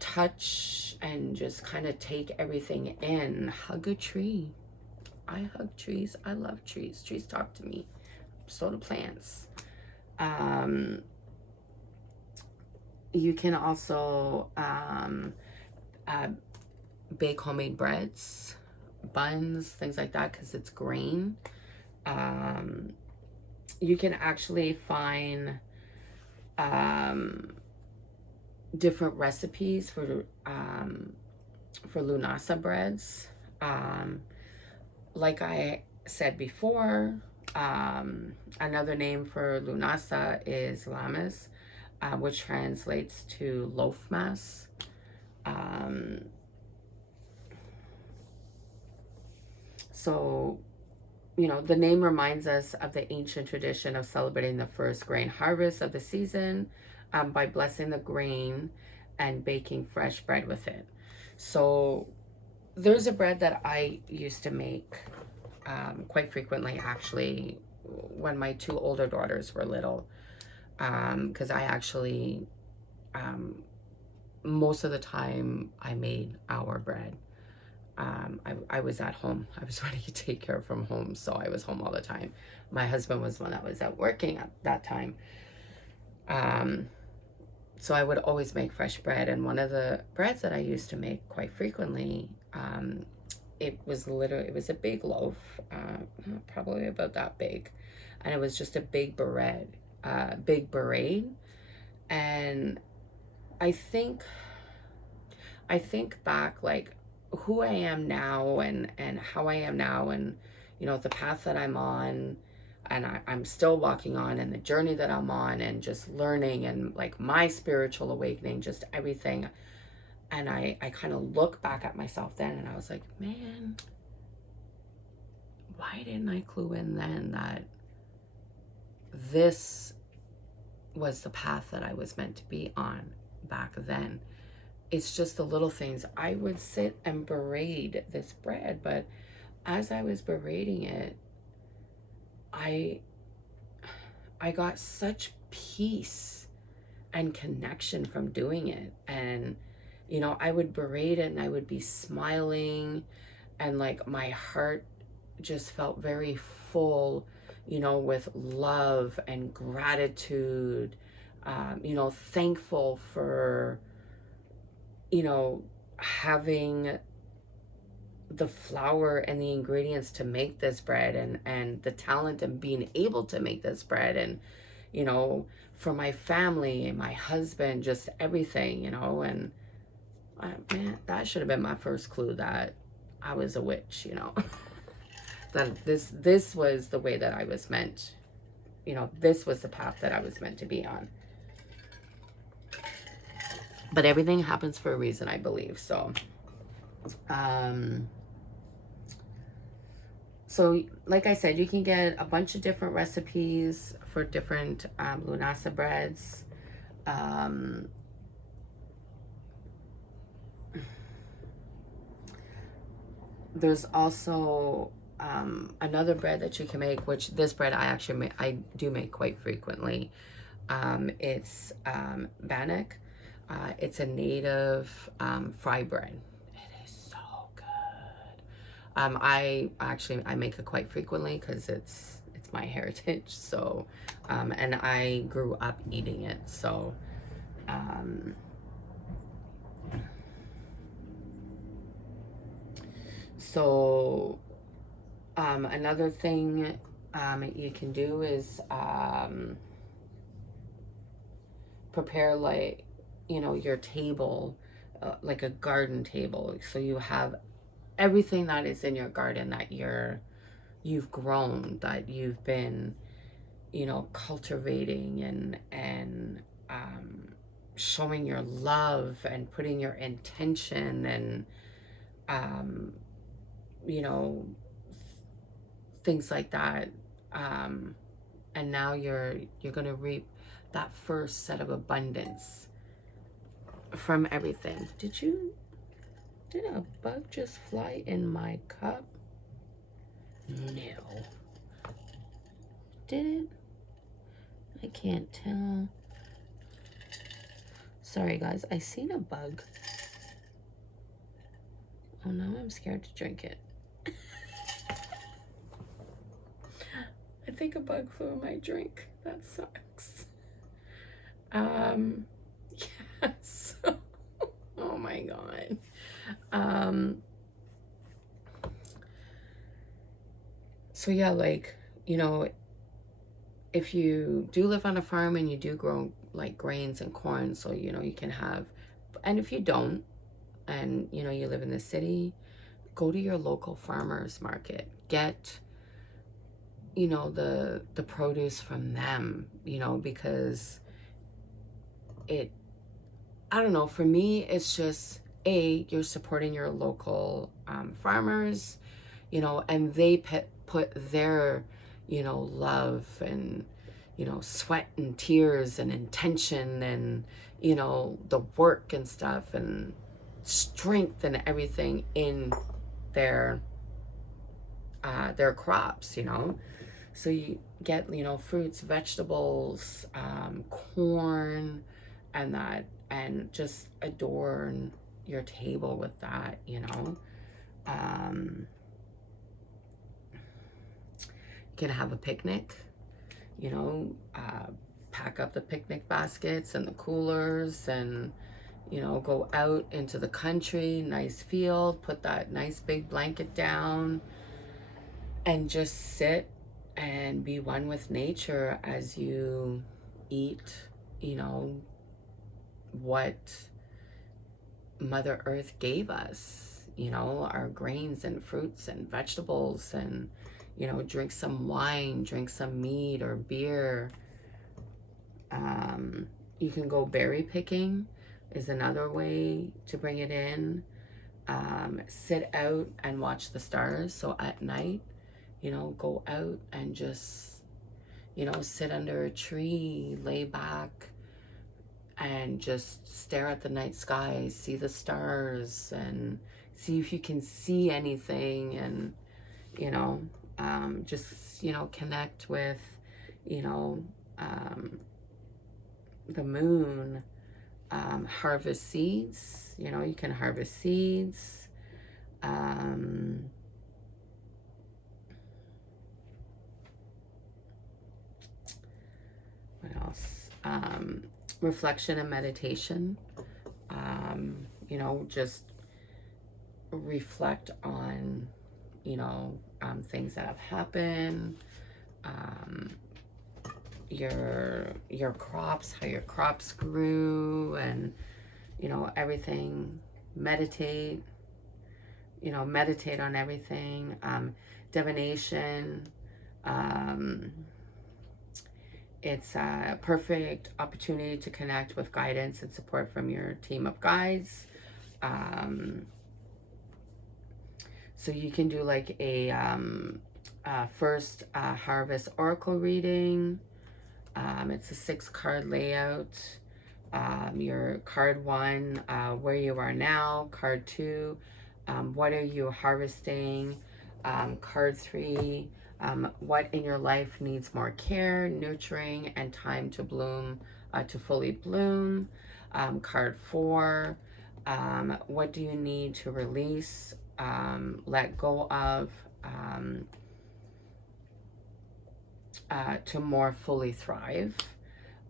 touch and just kind of take everything in. Hug a tree. I hug trees. I love trees. Trees talk to me. So do plants. You can also bake homemade breads, buns, things like that, because it's grain. You can actually find different recipes for Lunasa breads. Like I said before, another name for Lunasa is Llamas, which translates to loaf mass. So, you know, the name reminds us of the ancient tradition of celebrating the first grain harvest of the season by blessing the grain and baking fresh bread with it. So there's a bread that I used to make quite frequently, actually, when my two older daughters were little, because I actually, most of the time, I made our bread. I was at home. I was running to take care from home, so I was home all the time. My husband was the one that was out working at that time. So I would always make fresh bread, and one of the breads that I used to make quite frequently, it was a big loaf, probably about that big, and it was just a big bread, and I think back, like, who I am now and how I am now, and, you know, the path that I'm on, and I'm still walking on, and the journey that I'm on, and just learning, and like my spiritual awakening, just everything. And I kind of look back at myself then, and I was like, man, why didn't I clue in then that this was the path that I was meant to be on back then? It's just the little things. I would sit and braid this bread, but as I was braiding it, I got such peace and connection from doing it. And, you know, I would braid it and I would be smiling, and like my heart just felt very full, you know, with love and gratitude, you know, thankful for, you know, having the flour and the ingredients to make this bread, and the talent and being able to make this bread, and, you know, for my family and my husband, just everything, you know. And man, that should have been my first clue that I was a witch, you know. That this was the way that I was meant, you know, this was the path that I was meant to be on. But everything happens for a reason, I believe. So so like I said, you can get a bunch of different recipes for different Lunasa breads. There's also another bread that you can make, which this bread I do make quite frequently. It's Bannock. It's a native fry bread. It is so good. I make it quite frequently because it's my heritage. So, and I grew up eating it. So, another thing you can do is prepare, like, you know, your table, like a garden table. So you have everything that is in your garden that you've grown, that you've been, you know, cultivating and showing your love and putting your intention and you know, things like that. And now you're gonna reap that first set of abundance from everything. Did a bug just fly in my cup? No. Did it? I can't tell. Sorry guys, I seen a bug. Oh, now I'm scared to drink it. I think a bug flew in my drink. That sucks. Yes. Oh my God. So yeah, like, you know, if you do live on a farm and you do grow like grains and corn, so, you know, you can have, and if you don't, and, you know, you live in the city, go to your local farmers market. Get, you know, the produce from them, you know, because I don't know, for me, it's just, you're supporting your local farmers, you know, and they put their, you know, love and, you know, sweat and tears and intention and, you know, the work and stuff and strength and everything in their crops, you know. So you get, you know, fruits, vegetables, corn, and that, and just adorn your table with that, you know. You can have a picnic, you know, pack up the picnic baskets and the coolers and, you know, go out into the country, nice field, put that nice big blanket down and just sit and be one with nature as you eat, you know, what Mother Earth gave us, you know, our grains and fruits and vegetables, and, you know, drink some wine, drink some mead or beer. You can go berry picking is another way to bring it in. Sit out and watch the stars. So at night, you know, go out and just, you know, sit under a tree, lay back, and just stare at the night sky, see the stars, and see if you can see anything, and, you know, just, you know, connect with, you know, the moon. Harvest seeds, you know, you can harvest seeds. What else? Reflection and meditation. You know, just reflect on, you know, things that have happened, your crops, how your crops grew, and, you know, everything. Meditate, you know, meditate on everything. Divination, it's a perfect opportunity to connect with guidance and support from your team of guides. So you can do like a first harvest oracle reading. It's a 6-card layout. Your card 1, where you are now. Card 2, what are you harvesting? Card 3, what in your life needs more care, nurturing, and time to bloom, to fully bloom? Card 4, what do you need to release, let go of, to more fully thrive?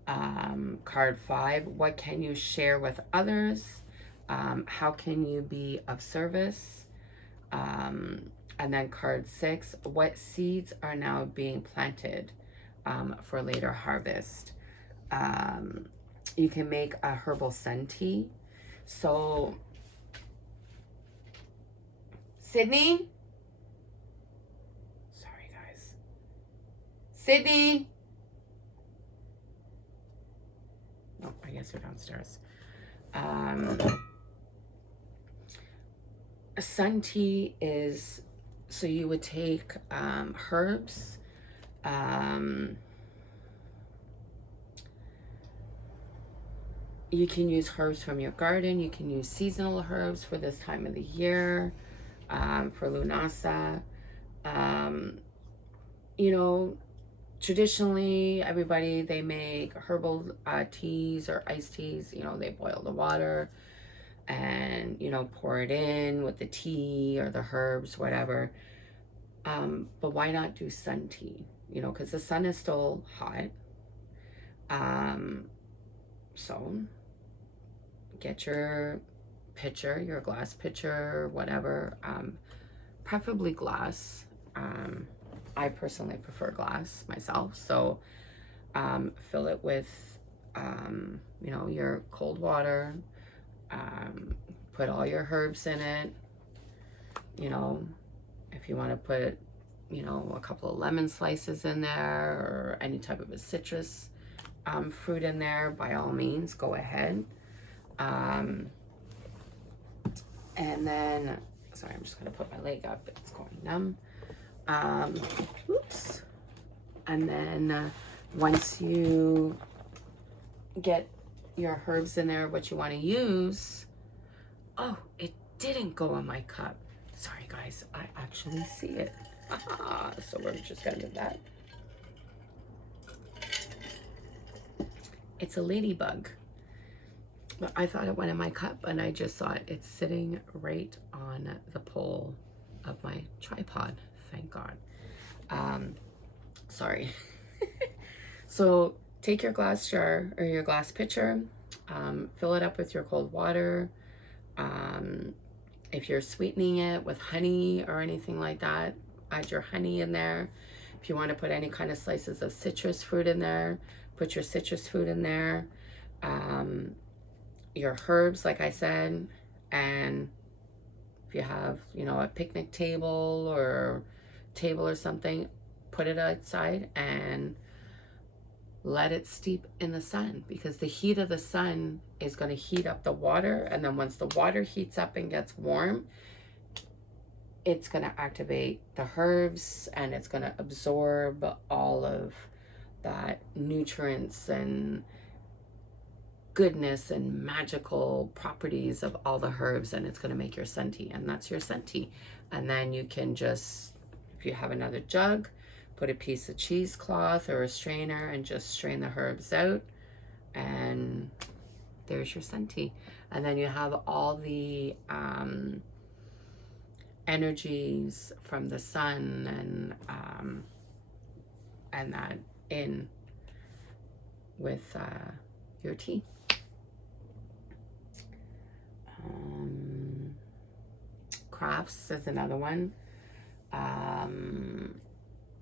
Card 5, what can you share with others? How can you be of service? And then card 6, what seeds are now being planted for later harvest? You can make a herbal sun tea. So, Sydney? Sorry, guys. Sydney? Oh, I guess they're downstairs. A sun tea is, so you would take herbs, You can use herbs from your garden. You can use seasonal herbs for this time of the year, for Lunasa. You know, traditionally, everybody, they make herbal teas or iced teas. You know, they boil the water and, you know, pour it in with the tea or the herbs, whatever. But why not do sun tea? You know, because the sun is still hot. So get your pitcher, your glass pitcher, whatever, preferably glass. I personally prefer glass myself. So fill it with, you know, your cold water. Put all your herbs in it. You know, if you want to put, you know, a couple of lemon slices in there or any type of a citrus fruit in there, by all means, go ahead. And then, sorry, I'm just going to put my leg up. It's going numb. Oops. And then once you get your herbs in there, what you want to use. Oh, it didn't go in my cup. Sorry, guys. I actually see it. So we're just going to do that. It's a ladybug. But I thought it went in my cup, and I just saw it. It's sitting right on the pole of my tripod. Thank God. Sorry. So take your glass jar or your glass pitcher, fill it up with your cold water. If you're sweetening it with honey or anything like that, add your honey in there. If you want to put any kind of slices of citrus fruit in there, put your citrus fruit in there. Your herbs, like I said, and if you have, you know, a picnic table or table or something, put it outside and let it steep in the sun, because the heat of the sun is going to heat up the water, and then once the water heats up and gets warm, it's going to activate the herbs and it's going to absorb all of that nutrients and goodness and magical properties of all the herbs, and it's going to make your sun tea, and that's your sun tea. And then you can just, if you have another jug, put a piece of cheesecloth or a strainer and just strain the herbs out, and there's your sun tea. And then you have all the energies from the sun and that in with your tea. Crafts is another one.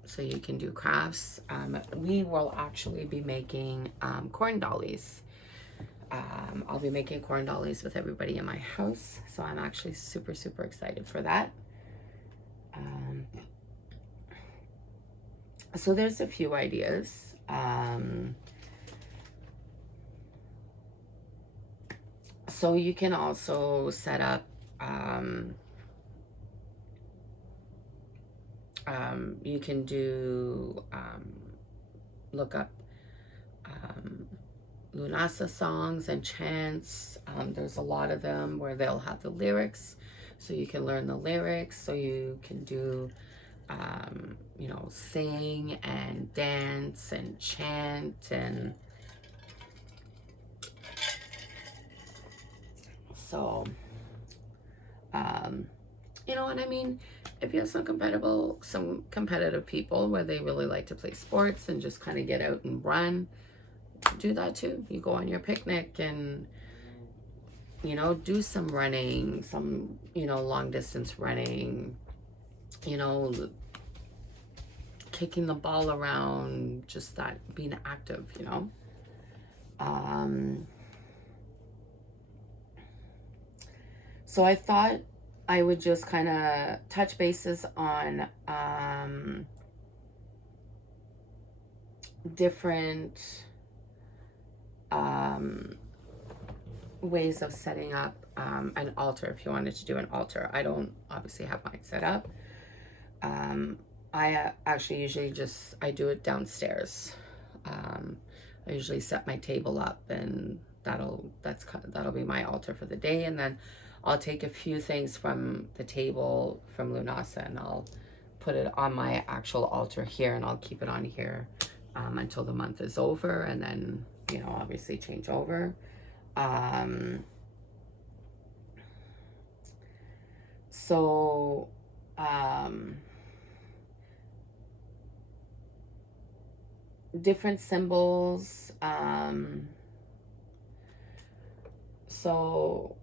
So you can do crafts. We will actually be making corn dollies. I'll be making corn dollies with everybody in my house. So I'm actually super, super excited for that. So there's a few ideas. So you can also set up, you can do, look up Lunasa songs and chants. There's a lot of them where they'll have the lyrics, so you can learn the lyrics, so you can do, you know, sing and dance and chant and so, you know what I mean? If you have some competitive people where they really like to play sports and just kind of get out and run, do that too. You go on your picnic and, you know, do some running, some, you know, long distance running, you know, kicking the ball around, just that, being active, you know. So I thought I would just kind of touch bases on different ways of setting up an altar. If you wanted to do an altar, I don't obviously have mine set up. I actually usually I do it downstairs. I usually set my table up and that'll be my altar for the day. And then I'll take a few things from the table from Lunasa, and I'll put it on my actual altar here, and I'll keep it on here until the month is over, and then, you know, obviously change over. So different symbols. So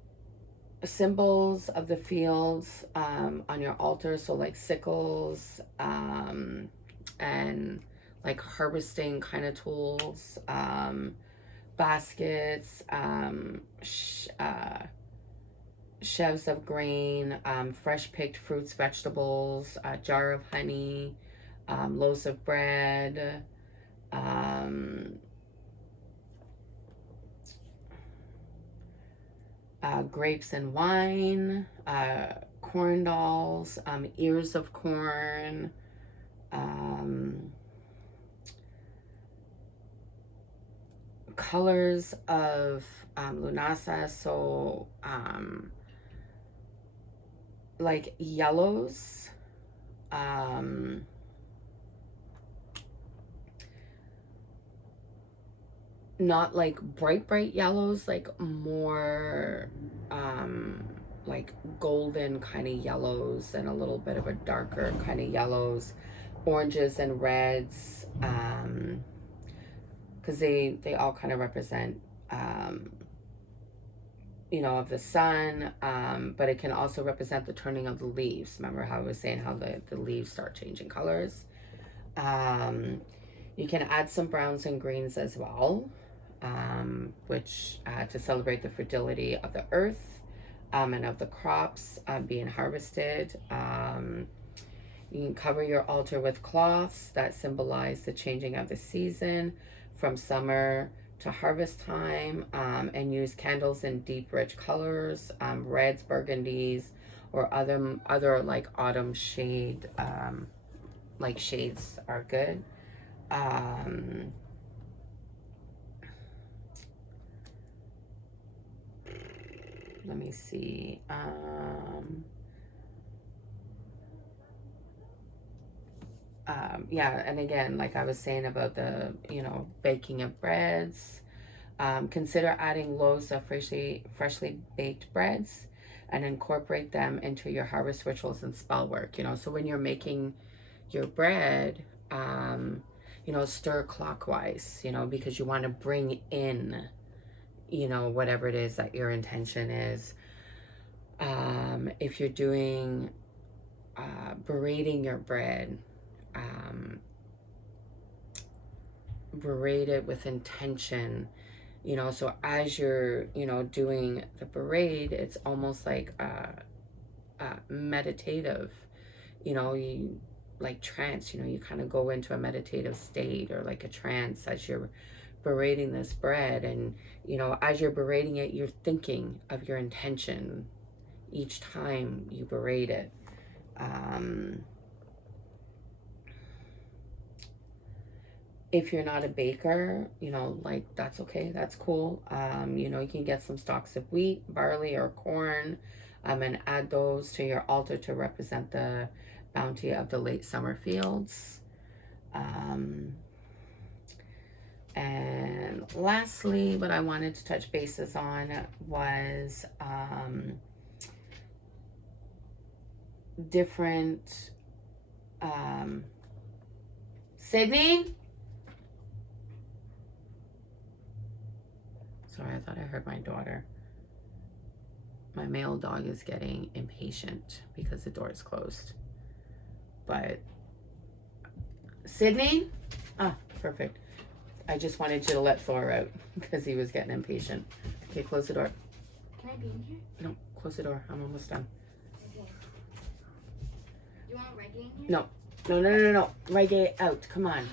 symbols of the fields on your altar, so like sickles and like harvesting kind of tools, baskets, sheaves of grain, fresh picked fruits, vegetables, a jar of honey, loaves of bread, grapes and wine, corn dolls, ears of corn, colors of Lunasa, so like yellows, not like bright yellows, like more like golden kind of yellows and a little bit of a darker kind of yellows, oranges and reds, because they all kind of represent you know, of the sun, but it can also represent the turning of the leaves. Remember how I was saying how the leaves start changing colors. You can add some browns and greens as well, which to celebrate the fertility of the earth and of the crops being harvested. You can cover your altar with cloths that symbolize the changing of the season from summer to harvest time, and use candles in deep, rich colors, reds, burgundies, or other like autumn shade, like shades are good. Let me see. Yeah, and again, like I was saying about the, you know, baking of breads, consider adding loaves of freshly baked breads and incorporate them into your harvest rituals and spell work, you know. So when you're making your bread, you know, stir clockwise, you know, because you want to bring in, you know, whatever it is that your intention is. If you're doing braiding your bread, braid it with intention, you know. So as you're, you know, doing the braid, it's almost like meditative, you know, you like trance, you know, you kind of go into a meditative state or like a trance as you're braiding this bread. And, you know, as you're braiding it, you're thinking of your intention each time you braid it. If you're not a baker, you know, like that's okay, that's cool. You know, you can get some stalks of wheat, barley, or corn, and add those to your altar to represent the bounty of the late summer fields. And lastly, what I wanted to touch bases on was different Sydney? Sorry, I thought I heard my daughter. My male dog is getting impatient because the door is closed. But Sydney? Ah, perfect. I just wanted you to let Thor out because he was getting impatient. Okay, close the door. Can I be in here? No, close the door. I'm almost done. Okay. You want Reggie in here? No. No. Reggae out. Come on.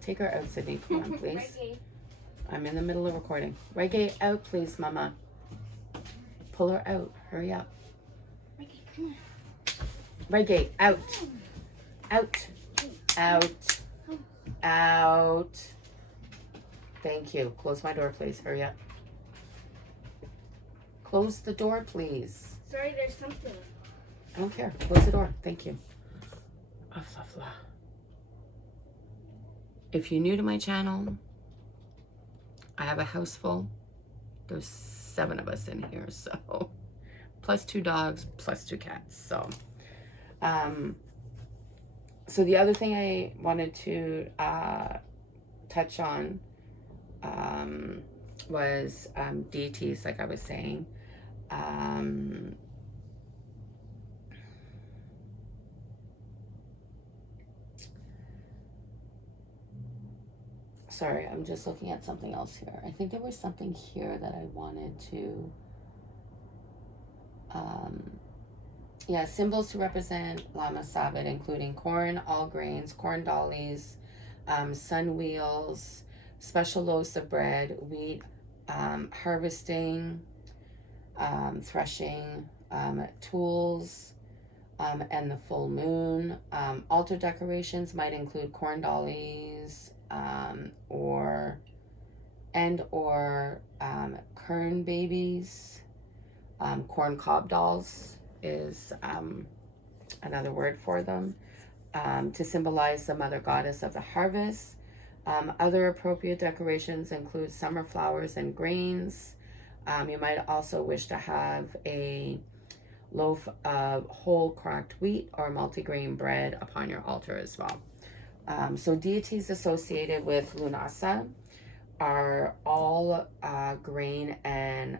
Take her out, Sydney. Come on, please. Reggie. I'm in the middle of recording. Reggae out, please, Mama. Pull her out. Hurry up. Reggie, come on. Reggae out. Out. Out. Out. Thank you. Close my door, please. Hurry up. Close the door, please. Sorry, there's something. I don't care. Close the door. Thank you. If you're new to my channel, I have a house full. There's 7 of us in here, so plus 2 dogs, plus 2 cats. So, so the other thing I wanted to touch on was deities, like I was saying. Sorry, I'm just looking at something else here. I think there was something here that I wanted to... yeah, symbols to represent Lughnassadh, including corn, all grains, corn dollies, sun wheels, special loaves of bread, wheat, harvesting, threshing, tools, and the full moon. Altar decorations might include corn dollies, or kern babies. Corn cob dolls is another word for them, to symbolize the mother goddess of the harvest. Other appropriate decorations include summer flowers and grains. You might also wish to have a loaf of whole cracked wheat or multigrain bread upon your altar as well. So deities associated with Lunasa are all grain and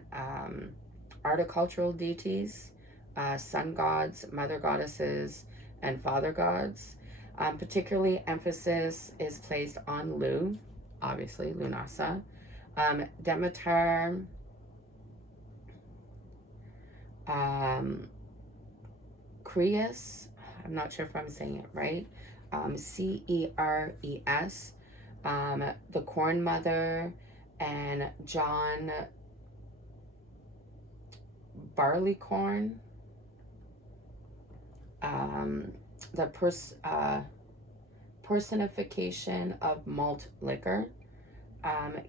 horticultural deities, sun gods, mother goddesses, and father gods. Particularly emphasis is placed on Lu, obviously Lunasa, Demeter, Ceres, I'm not sure if I'm saying it right, Ceres, the Corn Mother, and John Barleycorn, the personification of malt liquor.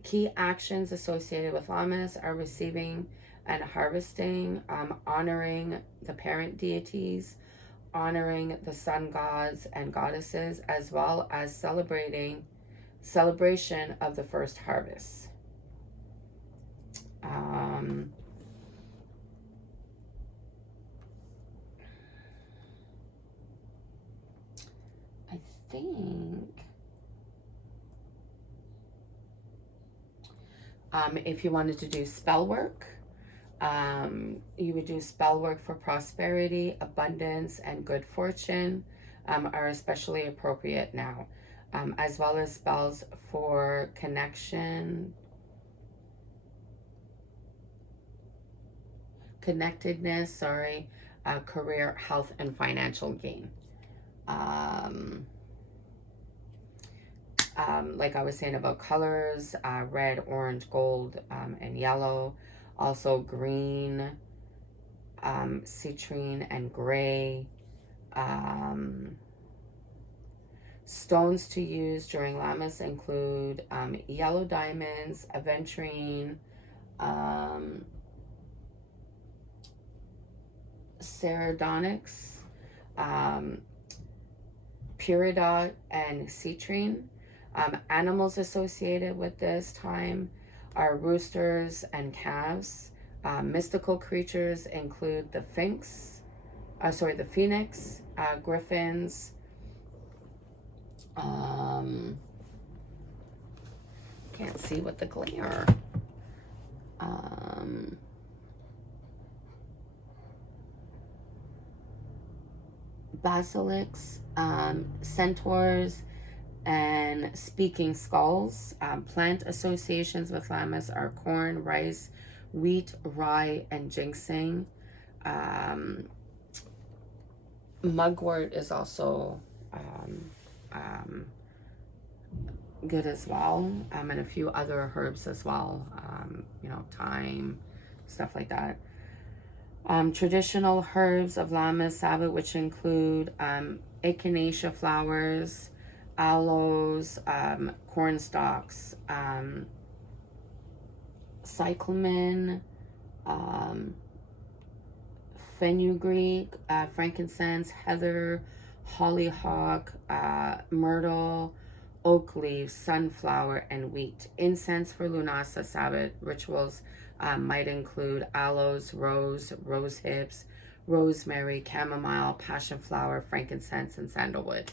Key actions associated with Llamas are receiving and harvesting, honoring the parent deities, honoring the sun gods and goddesses, as well as celebration of the first harvest. I think if you wanted to do spell work, you would do spell work for prosperity, abundance, and good fortune, are especially appropriate now, as well as spells for connectedness, career, health, and financial gain. Like I was saying about colors, red, orange, gold, and yellow. Also green, citrine, and gray. Stones to use during Llamas include yellow diamonds, aventurine, sardonyx, peridot, and citrine. Animals associated with this time are roosters and calves. Mystical creatures include the phoenix, griffins, can't see with the glare. Basilisks, centaurs, and speaking skulls. Plant associations with Llamas are corn, rice, wheat, rye, and ginseng. Mugwort is also good as well, and a few other herbs as well, thyme, stuff like that. Traditional herbs of Lughnassadh, which include echinacea flowers, aloes, corn stalks, cyclamen, fenugreek, frankincense, heather, hollyhock, myrtle, oak leaves, sunflower, and wheat. Incense for Lunasa Sabbath rituals might include aloes, rose hips, rosemary, chamomile, passion flower, frankincense, and sandalwood.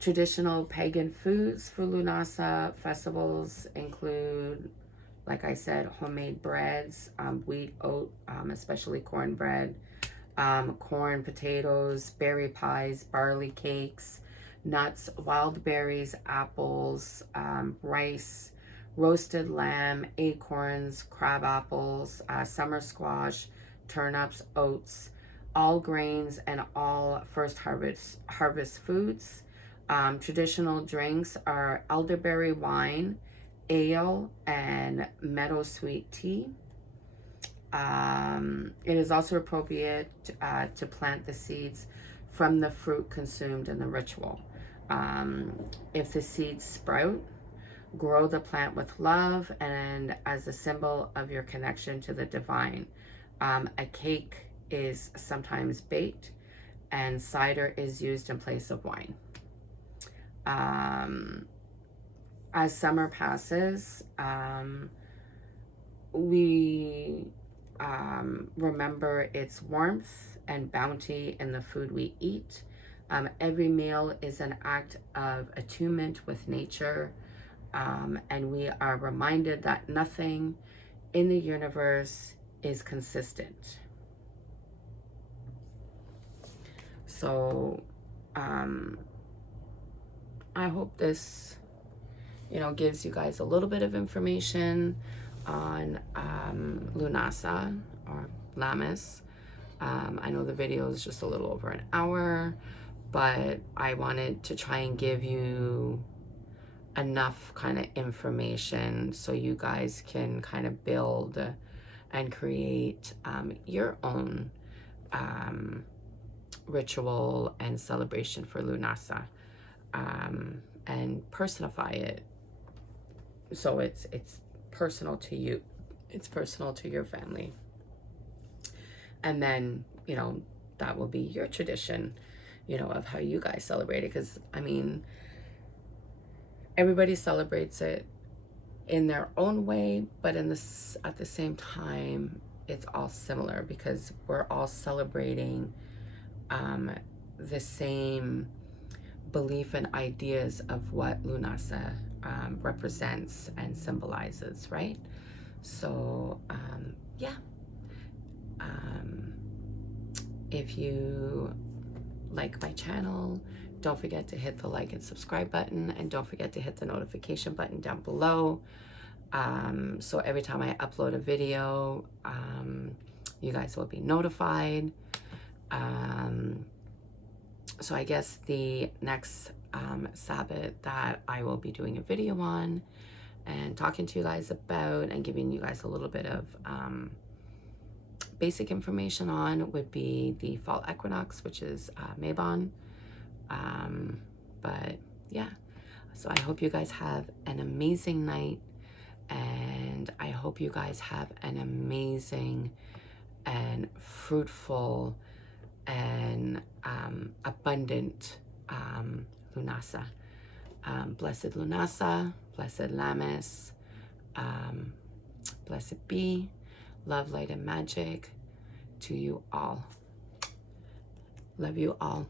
Traditional pagan foods for Lunasa festivals include, like I said, homemade breads, wheat, oat, especially cornbread, corn, potatoes, berry pies, barley cakes, nuts, wild berries, apples, rice, roasted lamb, acorns, crab apples, summer squash, turnips, oats, all grains, and all first harvest foods. Traditional drinks are elderberry wine, ale, and meadowsweet tea. It is also appropriate to plant the seeds from the fruit consumed in the ritual. If the seeds sprout, grow the plant with love and as a symbol of your connection to the divine. A cake is sometimes baked, and cider is used in place of wine. As summer passes, we remember its warmth and bounty in the food we eat. Every meal is an act of attunement with nature, and we are reminded that nothing in the universe is consistent. So I hope this, gives you guys a little bit of information on Lunasa or Llamas. I know the video is just a little over an hour, but I wanted to try and give you enough kind of information so you guys can kind of build and create your own ritual and celebration for Lunasa, and personify it so it's personal to you, it's personal to your family, and then that will be your tradition of how you guys celebrate it, because everybody celebrates it in their own way, but at the same time it's all similar because we're all celebrating the same belief and ideas of what Lunasa represents and symbolizes, right? So if you like my channel, don't forget to hit the like and subscribe button, and don't forget to hit the notification button down below, so every time I upload a video, you guys will be notified. So I guess the next Sabbath that I will be doing a video on and talking to you guys about and giving you guys a little bit of basic information on would be the fall equinox, which is Mabon. But yeah, so I hope you guys have an amazing night, and I hope you guys have an amazing and fruitful and abundant Lunasa. Blessed Lunasa, Blessed Lammas, blessed be, love, light, and magic to you all. Love you all.